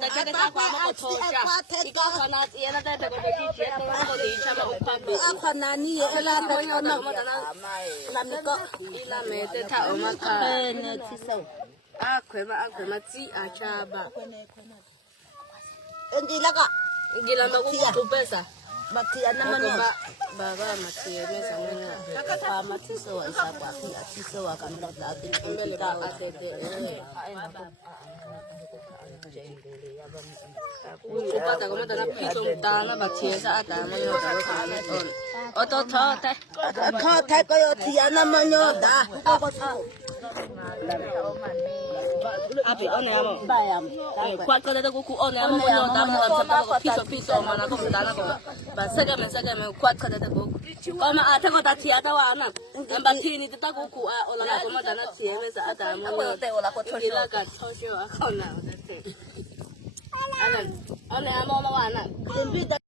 da ka da kwa ma ko cha iko kana ina da da ko ki che da ko di cha ma pa bi a khana ni ela ta no ma da la mi ko ila me te tha o ma ka ne ti se a khwe ma ji a cha ba ndi la ka gila ma ku tu pesa ba ti ana ma no ba ma ti me sa na pa ma ti so wa isa kwa ti so wa ka no la ti mbele ba a te te ku pa ta ko ma ta na pi tong ta na ba che sa ta ma yo ta ka na on o to tho ta kha ta ko yo ti ana ma no da ko so a pi on ya mo ba ya kwat ko da ku on ya mo yo da ma ta ko pi so ma na ko da na ko ba sa ga me kwat ko da ku ko ma a ta ko ta ti a ta wa na ba ti ni ta ku a o la ko ma da na ti me sa ta mo yo te o la ko to ti la ka cho sho a ko na da te ana ana mo ma wa na